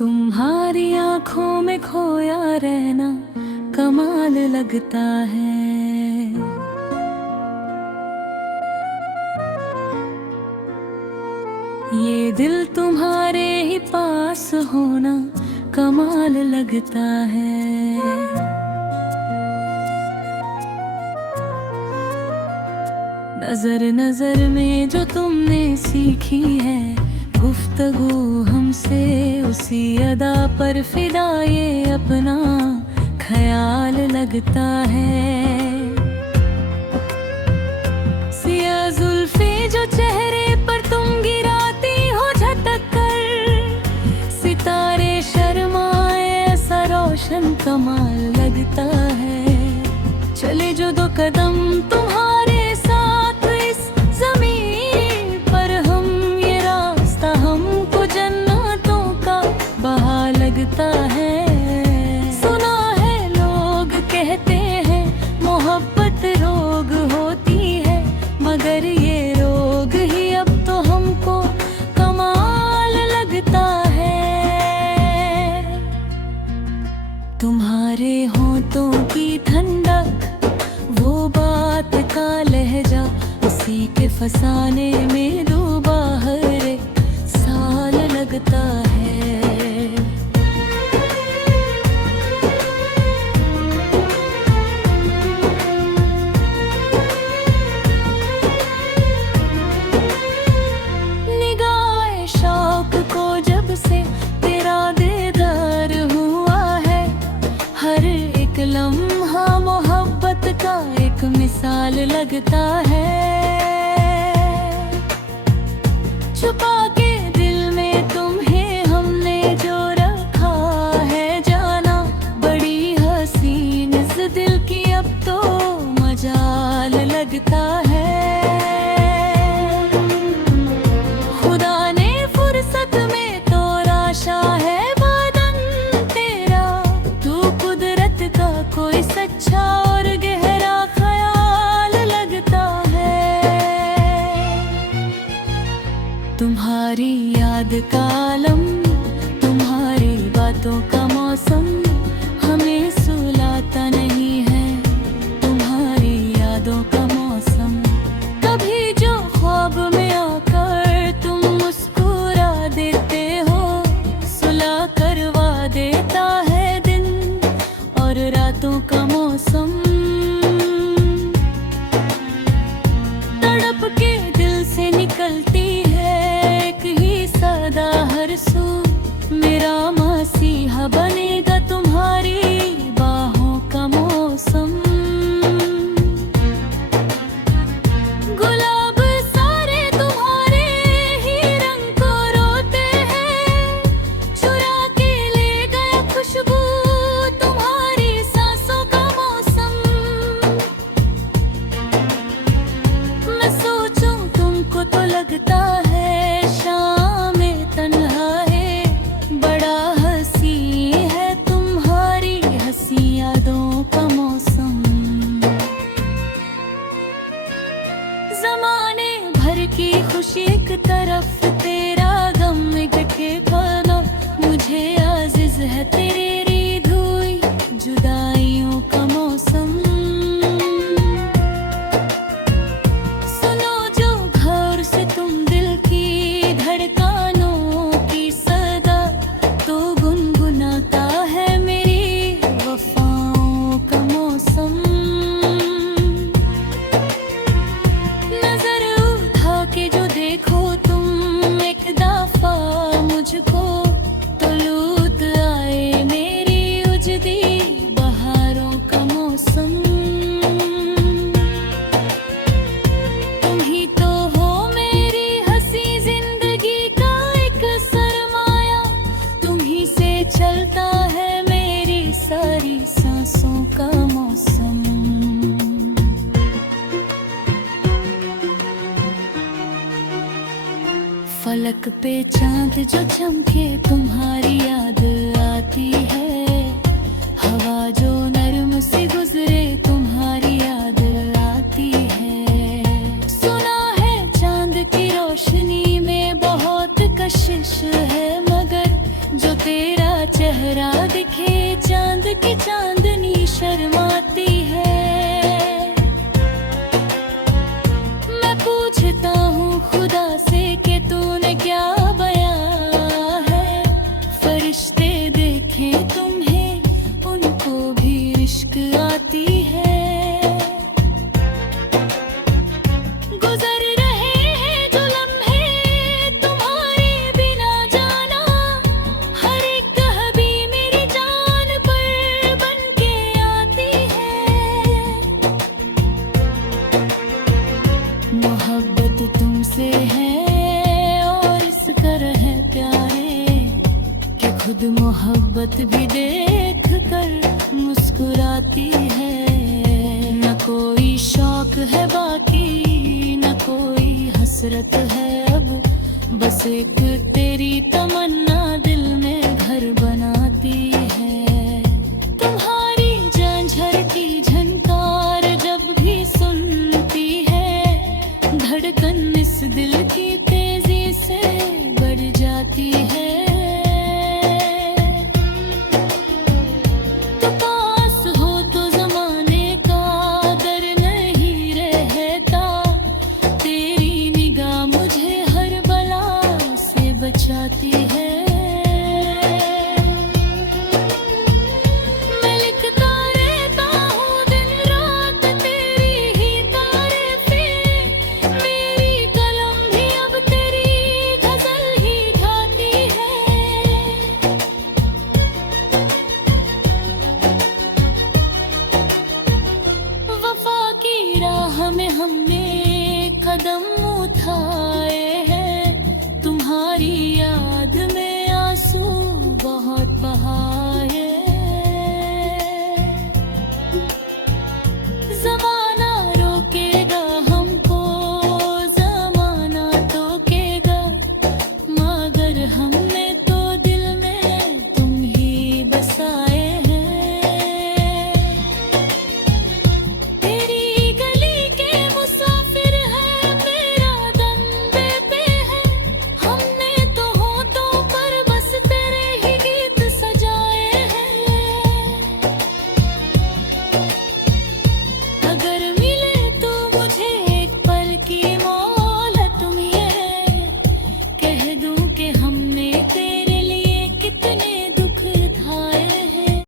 तुम्हारी आंखों में खोया रहना कमाल लगता है। ये दिल तुम्हारे ही पास होना कमाल लगता है। नजर नजर में जो तुमने सीखी है गुफ्तगू हमसे, उसी अदा पर फिदा ये अपना ख्याल लगता है। सिया जुल्फे जो चेहरे पर तुम गिराती हो झटक कर, सितारे शर्माए ऐसा रोशन कमाल लगता है। चले जो दो कदम तुम्हारे साथ इस जमीन पर हम, ये रास्ता हमको जन्नतों का बहा लगता है। सुना है लोग कहते हैं मोहब्बत रोग होती है, मगर ये रोग ही अब तो हमको कमाल लगता है। तुम्हारे होंठों की ठंडक, वो बात का लहजा, उसी के फसाने में डूबा हर एक साल लगता है। निगाहे शौक को जब से तेरा दीदार हुआ है, हर एक लम्हा मोहब्बत का एक मिसाल लगता है। छुपा के दिल में तुम्हें हमने जो रखा है जाना, बड़ी हसीन इस दिल की अब तो मजाल लगता है। खुदा ने फुर्सत में तोराशा है बदन तेरा, तू कुदरत का कोई सच्चा और गहरा ख्याल लगता है। तुम्हारी याद का आलम, तुम्हारी बातों का मौसम हमें सुलाता नहीं है। तुम्हारी यादों का मौसम, कभी जो ख्वाब में आकर तुम मुस्कुरा देते हो, सुला करवा देता है दिन और रातों का मौसम। तड़प के दिल से निकलती है एक ही सदा हर सू, मेरा मसीहा बनेगा तुम्हारी बाहों का मौसम। गुलाब सारे तुम्हारे ही रंग को रोते हैं, चुरा के ले गया खुशबू तुम्हारी सांसों का मौसम। मैं सोचूं तुमको तो लगता है शाम तन्हा है, बड़ा हंसी है तुम्हारी हंसी यादों का मौसम। ज़माने भर की खुशी एक तरफ, तेरा गम इकट्ठे पलों, मुझे आजिज़ है तेरी धुई जुदाइयों का मौसम। सुनो जो घौर से तुम दिल की धड़कनों की सदा, तो गुनगुनाता है मेरी वफाओं का मौसम। नजर उठा के जो देखो तुम एक दफा मुझको, तो लूट आए मेरी उजदी बहारों का मौसम। तुम ही तो हो मेरी हंसी जिंदगी का एक सरमाया, तुम ही से चलता है मेरी सारी सांसों का मौसम। फलक पे चांद जो चमके तुम्हारी याद आती है, हवा जो नरम से गुजरे तुम्हारी याद आती है। सुना है चांद की रोशनी में बहुत कशिश है, मगर जो तेरा की चांदनी शर्माती है। मैं पूछता हूँ खुदा से कि तूने क्या बयां है। फरिश्ते देखें तुम्हें, उनको भी इश्क आती है। गुजर रहे हैं जो लम्हे तुम्हारे बिना जाना, हर एक कभी मेरी जान पर बन के आती है। मोहब्बत तुमसे है और इस तरह है प्यारे कि खुद मोहब्बत भी देख कर मुस्कुराती है। न कोई शौक है बाकी, न कोई हसरत है अब, बस एक तेरी तमन्ना